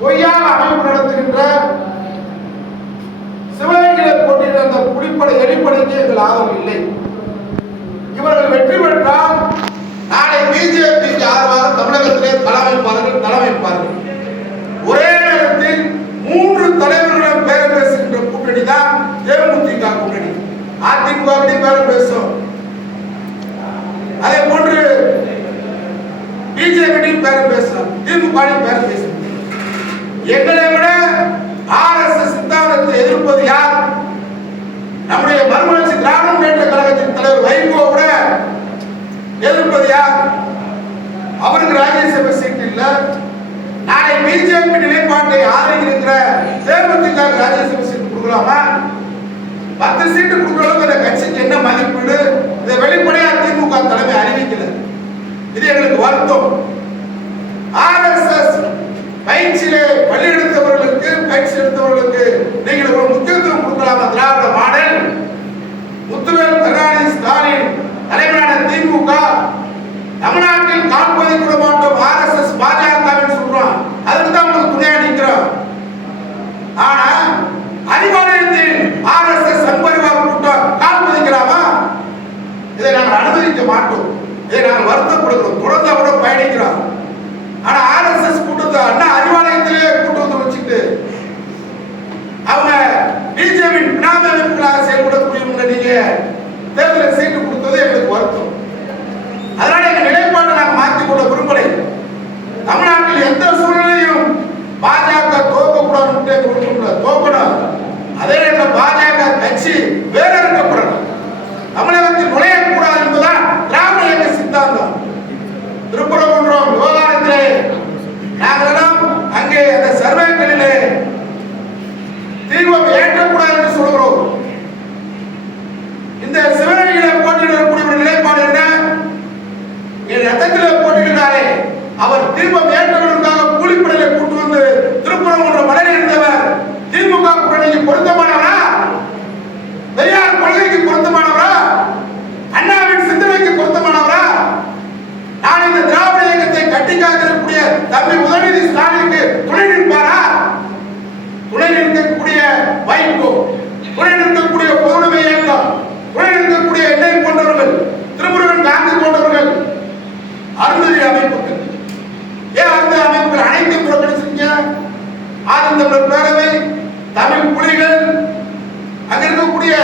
பொய்யான அமைப்பு நடத்துகின்ற சிவகங்கையில போட்டியிட்ட அந்த புலிப்படை எலிப்படைக்கு எங்கள் ஆதரவு இல்லை. இவர்கள் வெற்றி பெற்றால் நாளை பிஜேபிக்கு ஆதரவாக தமிழகத்திலே தலைமைப்பார்கள். ஒரே நேரத்தில் 3 தலைவர்களிடம் பேர பேசுகின்ற கூட்டணி தான் தேமுதிக கூட்டணி. அதிமுக பேர பேசும், அதே போன்று பிஜேபி பேர பேசும், திமுக பேர பேசும். எங்களை விட RSS சித்தாந்தத்தை எதிர்ப்பது யார்? நம்முடைய மறுமலர்ச்சி திராவிட முன்னேற்ற கழகத்தின் தலைவர் வைகோ விட எதிர்ப்பது யார்? அவருக்கு ராஜ்யசபா சீட் இல்ல. நாளை பிஜேபி நிலைப்பாட்டை ஆதரிக்கிற தேமுதிக ராஜ்யசபா சீட் கொடுக்கலாமா? 10 சீட்டு கொடுக்கறதுக்கு இந்த கட்சிக்கு என்ன மதிப்பீடு? இதை வெளிப்படையா திமுக தலைமை அறிவிக்கல. இது எங்களுக்கு வருத்தம். RSS பயிற்சியிலே பள்ளி எடுத்தவர்களுக்கு நீங்கள் ஒரு முக்கியத்துவம் கொடுக்கலாமா? திராவிட மாடல் முத்துவேல் கருணாநிதி ஸ்டாலின் தலைமையிலான திமுக தமிழ்நாட்டில் கால்பதி கூட மாட்டோம் RSS பாஜகவின் சொல்றோம். அதுக்கு தான் உங்களுக்கு துணையா நிற்கிறோம். ஆனா அறிவாலயத்தில் RSS சம்பரிவார் கூட்டம் கால்பதிக்கலாமா? இதை நாங்கள் அனுமதிக்க மாட்டோம். இதை நாங்கள் வருத்தப்படுகிறோம். தொடர்ந்து கூட பயணிக்கிறோம். ஆனா RSS கூட்டத்தை அண்ணா அறிவாலயத்திலே கூட்டத்தை வச்சுட்டு அவங்க பிஜேபி பினாமி அமைப்புகளாக செயல்படக்கூடிய நீங்க தேர்தலில் சீட்டு கொடுத்தது எங்களுக்கு வருத்தம். அதனால எங்க நிலைப்பாட்டை நாங்கள் மாற்றிக்கொள்ள விரும்பலை. தமிழ்நாட்டில் எந்த சூழ்நிலையும் பாஜக தோக்கக்கூடாது, தோக்கணும். அதே நேரத்தில் பாஜக கட்சி வேற இருக்கப்படணும். தமிழகத்தில் நுழையக்கூடாது என்பதுதான் திராவிட இயக்க சித்தாந்தம். திருப்பரங்குன்றம் விவகாரத்திலே நாங்களெல்லாம் அங்கே அந்த சர்வேக்களிலே தீர்வு ஏற்றக்கூடாது என்று சொல்கிறோம். இந்த சிவகங்கையில போட்டியிடக்கூடிய நிலைப்பாடு என்ன? என் ரத்தத்தில் போட்டியிட்டாரே அவர் தீர்ப்பம் ஏற்றவர்களுக்காக கூலிப்படையை கூட்டு வந்து திருப்பரங்குன்றம் மலையில் இருந்தவர் திமுக கூட்டணிக்கு பொருத்தமானவரா? பெரியார் கொள்கைக்கு பொருத்தமானவரா? அண்ணாவின் சிந்தனைக்கு பொருத்தமானவரா? நான் இந்த திராவிட இயக்கத்தை கட்டி காக்கக்கூடிய தம்பி உதயநிதி ஸ்டாலினுக்கு துணை நிற்பாரா? துணை நிற்கக்கூடிய வைகோ, துணை நிற்கக்கூடிய பொதுவுடைமை இயக்கம், துணை நிற்கக்கூடிய எண்ணெய் போன்றவர்கள், திருமுருகன் காந்தி போன்றவர்கள், அருந்ததி அமைப்புகள், ஏன் அந்த அமைப்புகள் அனைத்தையும் புறக்கணிச்சிருக்கீங்க? ஆதித்தமிழர் பேரவை, தமிழ் புலிகள், அங்க இருக்கக்கூடிய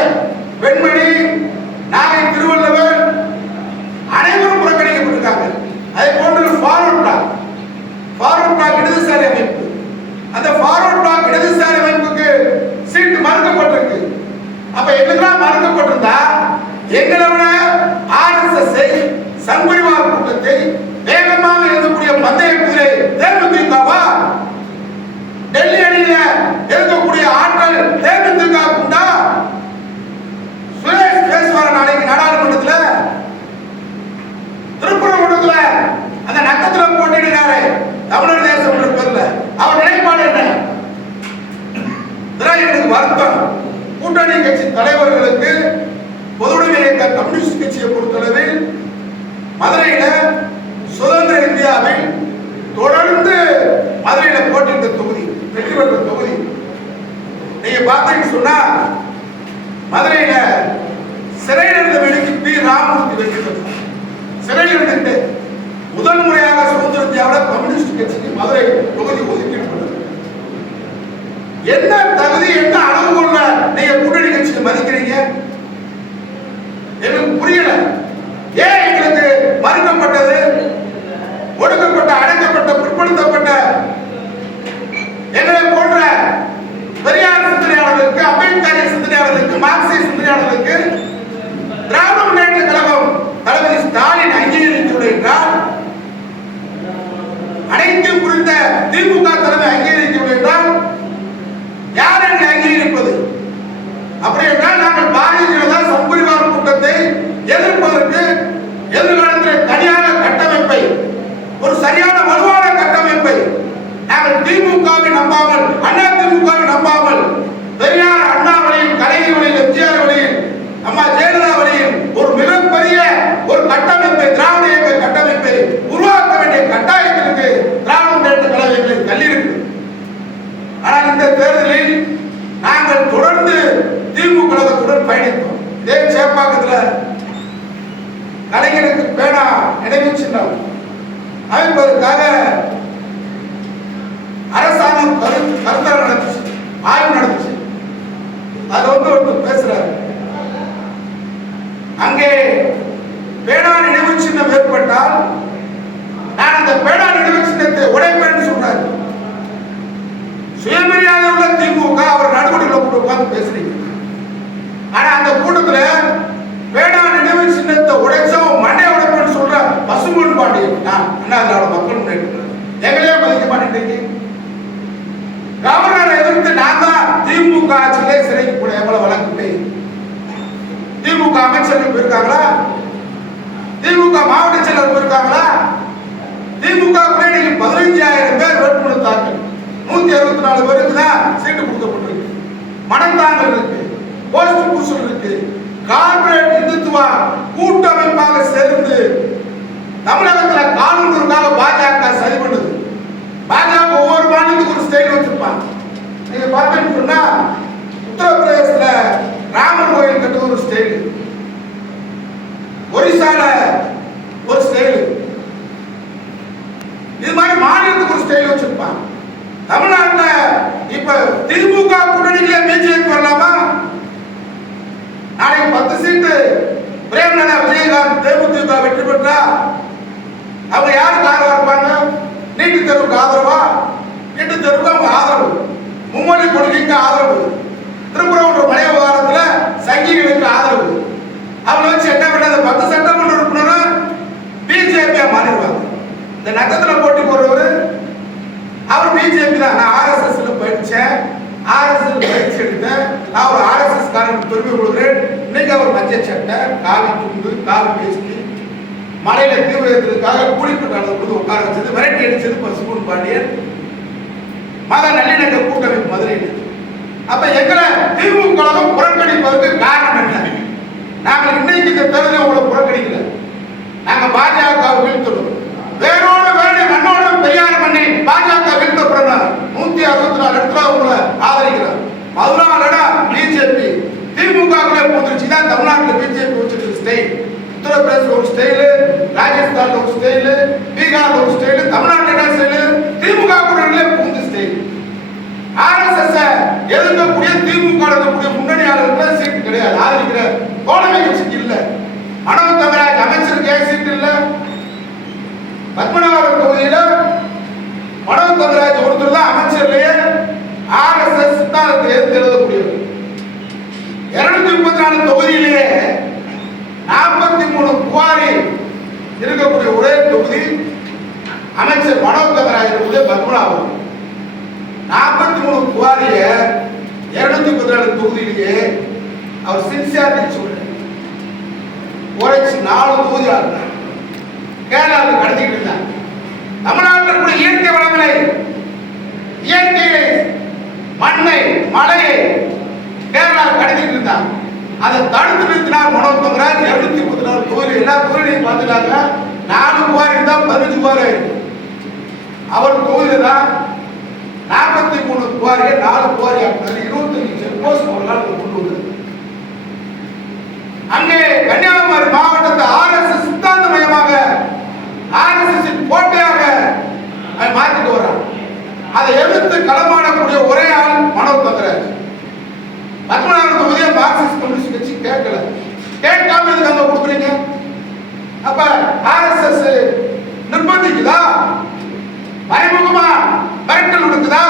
வெண்மணி, நாகை திருவள்ளுவர் அனைவரும் புறக்கணிக்கப்பட்டிருக்காங்க. அதே போன்று ஃபார்வர்ட் பிளாக் இடதுசாரி அமைப்பு, அந்த ஃபார்வர்ட் பிளாக் இடதுசாரி அமைப்புக்கு சீட்டு மறுக்கப்பட்டிருக்கு. அப்ப எங்களுக்கெல்லாம் மறுக்கப்பட்டிருந்தா எங்களை விட RSS சங்குரிவார் கூட்டத்தை வேகமாக இருக்கக்கூடிய பந்தய குதிரை தேமுதிகவா? டெல்லி அணியில இருக்கக்கூடிய ஆற்றல் தேமுதிக உண்டா? சுரேஷ் பேசுவார் நாளைக்கு நாடாளுமன்றத்தில். திருப்பரங்குன்றத்துல அந்த நக்கத்துல போட்டியிடுறாரு தமிழர் தேசம் என்ற பேர்ல. அவர் நிலைப்பாடு என்ன? எனக்கு வருத்தம். கூட்டணி கட்சி தலைவர்களுக்கு பொதுவுடைமை இயக்க கம்யூனிஸ்ட் கட்சியை பொறுத்தளவில் மதுரையில சுதந்திர இந்தியாவில் தொடர்ந்து மதுரையில போட்டியிட்ட தொகுதி, வெற்றி பெற்ற தொகுதி. நீங்க பார்த்தீங்கன்னு சொன்னா மதுரையில சிறையில் இருந்த வேலைக்கு பி. ராமமூர்த்தி வெற்றி பெற்றார். சிறையில் இருந்துட்டு முதல் முறையாக சுதந்திர இந்தியாவில் கம்யூனிஸ்ட் கட்சிக்கு மதுரை தொகுதி ஒதுக்கீடு பண்ணது. என்ன தகுதி, என்ன அளவுகோல்ல நீங்க கூட்டணி கட்சிக்கு மதிக்கிறீங்க? எனக்கு புரியல. ஏன் எங்களுக்கு மறுக்கப்பட்டது? ஒடுக்கப்பட்ட, அடக்கப்பட்ட, பிற்படுத்தப்பட்ட எங்களை போன்ற பெரியார் சிந்தனையாளர்களுக்கு, அம்பேத்கர் சிந்தனையாளர்களுக்கு, மார்க்சிய சிந்தனையாளர்களுக்கு திராவிட முன்னேற்ற கழகம் தளபதி ஸ்டாலின் அங்கீகரிக்கவில்லை என்றால், அனைத்தும் குறித்த திமுக தலைமை அங்கீகரிக்கவில்லை என்றால் யார் என்று அங்கீகரிப்பது? அப்படி என்றால் நாங்கள் பாரதிய ஜனதா சம்பரிவார் கூட்டத்தை எதிர்ப்பதற்கு எதிர்காலத்தில் தனியான கட்டமைப்பை, ஒரு சரியான வலுவான கட்டமைப்பை நாங்கள் திமுகவை நம்பாமல், அண்ணா திமுகவை நம்பாமல், பெரியார் அண்ணா வழியில், கலைஞர் வழியில், எம்ஜிஆர் வழியில், அம்மா ஜெயலலிதா வழியில் ஒரு மிகப்பெரிய ஒரு கட்டமைப்பை பேனா நினைவு சின்னம் அமைப்பதற்காக அரசாங்கம் கருத்தரங்கு நடந்துச்சு, ஆய்வு நடந்துச்சு. அதுல ஒருத்தர் பேசுறாரு, அங்கே பேனா நினைவு சின்னம் ஏற்பட்டால் நான் அந்த பேனா நினைவு சின்னத்தை உடைப்பேன்னு சொன்னார். சுயமரியாதை உள்ள திமுக அவர் நடுவடியில் கூட்டு உட்கார்ந்து பேசுறீங்க. ஆனா அந்த கூட்டத்துல பேனா நினைவு சின்னத்தை உடைச்சோம் மண்டை உடைப்பேன்னு சொல்ற பசும்பொன் பாண்டியன் அண்ணா திராவிட மக்கள் முன்னேற்ற எங்களையே மதிக்க மாட்டேங்கிறீங்க. கவர்னரை எதிர்த்து நான் தான் திமுக ஆட்சியிலே சிறைக்கு கூட எவ்வளவு வழக்கு, திமுக அமைச்சர்கள் போயிருக்காங்களா, திமுக மாவட்ட செயலர் போயிருக்காங்களா, திமுக இன்னைக்கு 15,000 பேர் வேட்புமனு தாக்கல், 164 பேருக்கு தான் சீட்டு கொடுக்கப்பட்டிருக்கு. மனந்தாங்கல் இருக்கு, போஸ்ட் பூசல் இருக்கு, கார்பரேட் இந்துத்துவ கூட்டமைப்பாக சேர்ந்து தமிழகத்தில் காலூருக்காக பாஜக சரி பண்ணுது. பாஜக ஒவ்வொரு மாநிலத்துக்கு ஒரு ஸ்டைல் வச்சிருப்பாங்க. நீங்க பார்த்தீங்கன்னு சொன்னா உத்தரப்பிரதேசத்துல ராமர் கோயில் கட்டுறது ஒரு ஸ்டைல், ஒரிசால ஒரு ஸ்டைல், இது மாதிரி மாநிலத்துக்கு ஒரு ஸ்டைல் வச்சிருப்பாங்க. தமிழ்நாட்டில் இப்ப திமுக கூட்டணியில பிஜேபி வரலாமா? நாளைக்கு 10 சீட்டு பிரேமலதா விஜயகாந்த் தேமுதிக வெற்றி பெற்றா அவங்க யாருக்கு ஆதரவா இருப்பாங்க? நீட்டு தேர்வுக்கு ஆதரவா? நீட்டு தேர்வுக்கு அவங்க ஆதரவு, மும்மொழி கொள்கைக்கு ஆதரவு, திருப்புறவுன்ற மலை விவகாரத்தில் சங்கிகளுக்கு ஆதரவு. அவங்களை வச்சு என்ன பண்ண 10 சட்டமன்ற உறுப்பினரும் பிஜேபியா மாறிடுவாங்க. இந்த நட்சத்திர போட்டி போடுறவர் அவர் பிஜேபி தான். நான் ஆர்எஸ்எஸ்ல படிச்சேன், ஆர்எஸ்எஸ் பயிற்சி எடுத்தேன், நான் ஒரு ஆர்எஸ்எஸ் காரனுக்கு பெருமை கொடுக்குறேன். இன்னைக்கு அவர் மஞ்சள் சட்டை, காவி துண்டு, காவி பேஸ்டி, மலையில தீவிரத்திற்காக கூலிப்பட்டு அளவு உட்கார வச்சது, விரட்டி அடிச்சது பசும்பொன் பாண்டியன், மத நல்லிணக்க கூட்டமைப்பு மதுரையில். அப்ப எங்களை திமுக கழகம் புறக்கணிப்பதற்கு காரணம் என்ன? நாங்கள் இன்னைக்கு இந்த தேர்தலை உங்களை புறக்கணிக்கல, நாங்க பாஜக வீழ்த்தணும், வேரோடு வேண்டி மண்ணோட பெரியார் மண்ணை பாஜக வீழ்த்தப்படணும். 164 இடத்துல உங்களை ஆதரிக்கிறார். 14 இடம் பிஜேபி, திமுக போந்துருச்சு தான் தமிழ்நாட்டில் பிஜேபி வச்சிருக்க ஸ்டைல். உத்தரப்பிரதேச ஒரு ஸ்டைலு, ராஜஸ்தான் ஒரு ஸ்டைலு, பீகார் ஒரு ஸ்டைலு, தமிழ்நாட்டில் ஸ்டைலு, திமுக கூட்டணியிலே பூந்து ஸ்டைல். ஆர்எஸ்எஸ் எதிர்க்கக்கூடிய திமுக இருக்கக்கூடிய முன்னணியாளர்கள் சீட்டு கிடையாது, ஆதரிக்கிற தோழமை கட்சிக்கு இல்ல. மனோ தங்கராஜ் அமைச்சருக்கு ஏன் சீட்டு இல்ல? பத்மநாபர் தொகுதியில மனோ தங்கராஜ் ஒருத்தர் தான் அமைச்சர்லயே ஆர்எஸ்எஸ் சித்தாந்தத்தை எதிர்த்து எழுதக்கூடியவர். 234 தொகுதியிலேயே 43 புகாரி இருக்கக்கூடிய ஒரே தொகுதி அமைச்சர் மனோ தங்கராஜ் தொகுதி பத்மநாபர். 43 புகாரிய 214 தொகுதியிலேயே அவர் சின்சியாரிட்டி சொல்ற குறைச்சு 4 தொகுதி ஆகிறார். கேரளாவுக்கு கடத்திட்டு இருந்தார். தமிழ்நாட்டில் கூட இயற்கை வளங்களை, இயற்கையை, மண்ணை, மலையை கேரளா கடத்திட்டு இருந்தார். அதை தடுத்து நிறுத்தினார் மனோ தங்கராஜ். 234 தொகுதி, எல்லா தொகுதியையும் பார்த்துட்டாங்க. 4 புகார் இருந்தா 15 புகார் ஆயிருக்கு. அவர் தொகுதியில தான் 43 புகாரியை 4 புகாரி ஆக்குறது. 25 செக் போஸ்ட் ஒரு நாள் கொண்டு வந்தது. அங்கே கன்னியாகுமரி மாவட்டத்தை ஆர்எஸ்எஸ் சித்தாந்த மையமாக, ஆர்எஸ்எஸ் கோட்டையாக மாற்றிட்டு வர்றாங்க. அதை எதிர்த்து களமாடக்கூடிய ஒரே ஆள் மனோ தங்கராஜ். பத்மநாபர் தொகுதியை மார்க்சிஸ்ட் கம்யூனிஸ்ட் கட்சி கேட்கல, கேட்காம இதுக்கு அங்க கொடுக்குறீங்க. அப்ப ஆர்எஸ்எஸ் நிர்பந்திக்குதா, மறைமுகமா மிரட்டல் கொடுக்குதா?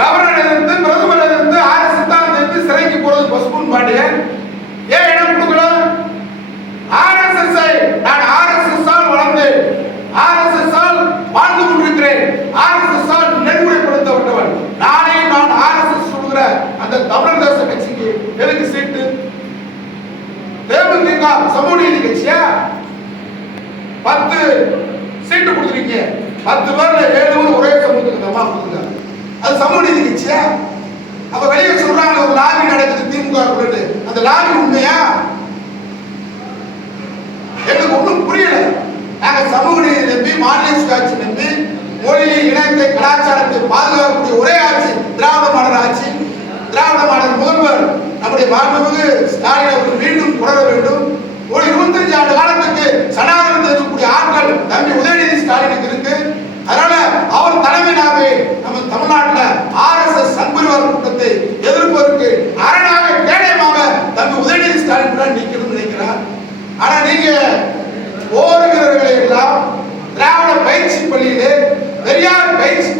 கவர்னர் எதிர்த்து, பிரதமர் எதிர்த்து, ஆர்எஸ்எஸ் தான் எதிர்த்து சிறைக்கு போறது பசும்பொன் பாண்டியன். ஏன் இடம் கொடுக்கல? ஆர்எஸ்எஸ் நான் ஆர்எஸ்எஸ் ஆல் வளர்ந்தேன், ஆர்எஸ்எஸ் ஆல் வாழ்ந்து கொண்டிருக்கிறேன், ஆர்எஸ்எஸ் ஆல் நெறிமுறைப்படுத்தப்பட்டவன். நானே நான் ஆர்எஸ்எஸ் சொல்கிற அந்த தமிழர் தேச கட்சிக்கு எதுக்கு சீட்டு? தேமுதிக சமூக நீதி கட்சியா? 10 சீட்டு கொடுத்துருக்கீங்க, 10 பேர்ல 7 பேர் ஒரே சமூகத்துக்கு தமா கொடுத்துருக்காங்க. அது சமூக நீதி கட்சியா? அப்ப வெளியே சொல்றாங்க ஒரு லாபி நடக்குது திமுக கூட்டு, அந்த லாபி உண்மையா? எங்களுக்கு ஒன்றும் புரியல. நாங்க சமூக நீதி நம்பி, மாநில சுயாட்சி நம்பி, மொழி, இனத்தை, கலாச்சாரத்தை பாதுகாக்கக்கூடிய ஒரே ஆட்சி திராவிட மாடல் ஆட்சி. திராவிட மாடல் முதல்வர் நம்முடைய மாண்புமிகு ஸ்டாலின் அவர்கள் மீண்டும் தொடர வேண்டும். ஒரு 25 ஆண்டு காலத்துக்கு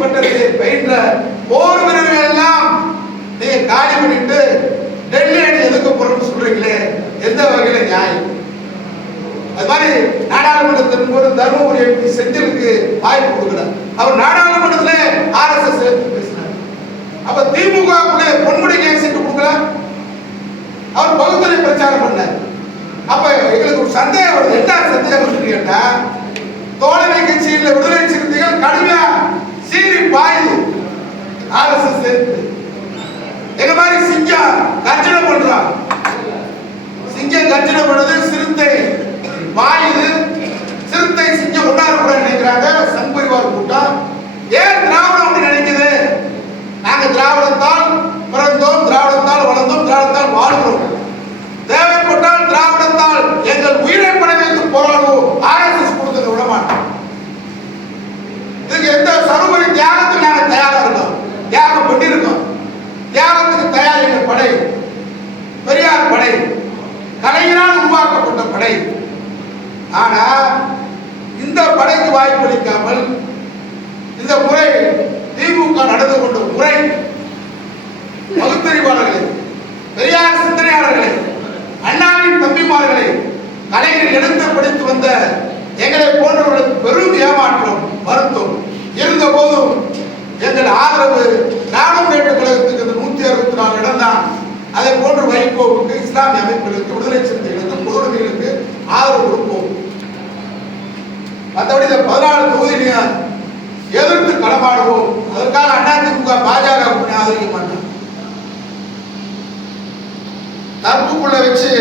பட்டத்தை பயின்ற போர் வீரர்கள் எல்லாம் நீங்க காலி பண்ணிட்டு டெல்லி அணி எதுக்கு போறோம்னு சொல்றீங்களே, எந்த வகையில நியாயம்? அது மாதிரி நாடாளுமன்றத்தின் போது தர்மபுரி எம்பி செந்திலுக்கு வாய்ப்பு கொடுக்கிறார். அவர் நாடாளுமன்றத்திலே RSS பேசினார். அப்ப திமுக பொன்முடிக்கு ஏன் சீட்டு கொடுக்கல? அவர் பகுத்தறிவு பிரச்சாரம் பண்ணார். அப்ப எங்களுக்கு ஒரு சந்தேகம் வருது. என்ன சந்தேகம் வருதுன்னு கேட்டா, தோழமை கட்சியில் விடுதலை சிறுத்தைகள் கடுமையா சீறி பாயுது RSS சேர்த்து. எங்க மாதிரி சிங்கம் கர்ஜனை பண்றான். சிங்கம் கர்ஜனை பண்ணுது, சிறுத்தை பாயுது. சிறுத்தை சிங்கம் ஒன்னார கூட நினைக்கிறாங்க சங் பரிவார் கூட்டம். ஏன் திராவிடம் அப்படி நினைக்குது? நாங்க திராவிடத்தால் பிறந்தோம், திராவிடத்தால் வளர்ந்தோம், திராவிடத்தால் வாழ்கிறோம். தேவைப்பட்டால் திராவிடத்தால் எங்கள் உயிரை பண வைத்து போராடுவோம். RSS கொடுத்தது விட மாட்டோம். இதுக்கு எந்த சர்வரி தியாகத்துக்கு நாங்க தயாரா இருக்கோம், தியாகம் பண்ணியிருக்கோம். தியாகத்துக்கு தயார் எங்கள் படை பெரியார் படை, கலைஞரால் உருவாக்கப்பட்ட படை. ஆனா இந்த படைக்கு வாய்ப்பு அளிக்காமல் இந்த முறை திமுக நடந்து கொண்ட முறை பகுத்தறிவாளர்களை, பெரியார் சிந்தனையாளர்களை, அண்ணாவின் தம்பிமார்களை கலைஞர் எடுத்து படித்து வந்த எங்களை போன்றவர்களுக்கு பெரும் ஏமாற்றம் வருத்தம் இருந்த போதும் எங்கள் ஆதரவு திராவிட முன்னேற்ற கழகத்துக்கு 164 இடம் தான். அதை போன்று வைகோவுக்கு, இஸ்லாமிய அமைப்புகளுக்கு, விடுதலை சிறுத்தைகளுக்கு, பொதுவுடைமைகளுக்கு ஆதரவு கொடுப்போம். மற்றபடி இந்த 14 தொகுதியிலையும் எதிர்த்து களமாடுவோம். அதற்காக அதிமுக பாஜக ஆதரிக்க மாட்டோம். தற்புக்குள்ள வச்சு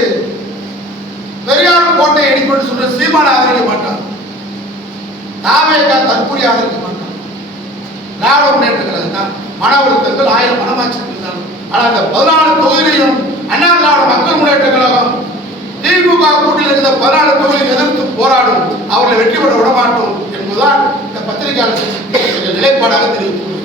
பெரியார் கோட்டை அடிப்பட்டு சொல்ற சீமான ஆதரிக்க மாட்டோம். தாவேகா தற்புரி ஆதரிக்க மாட்டோம். திராவிட முன்னேற்ற கழகம் தான் மன ஒழுக்கங்கள் 1000 மனமாட்சி இருந்தாலும். ஆனால் அந்த 14 தொகுதியிலையும் அண்ணா திராவிட மக்கள் முன்னேற்ற கழகம் திமுக கூட்டில் இருந்த 14 தொகுதியை எதிர்த்து போராடும். அவர்களை வெற்றி பெற விட மாட்டோம் என்பதுதான் இந்த பத்திரிகையாளர் நிலைப்பாடாக தெரிவித்துள்ளது.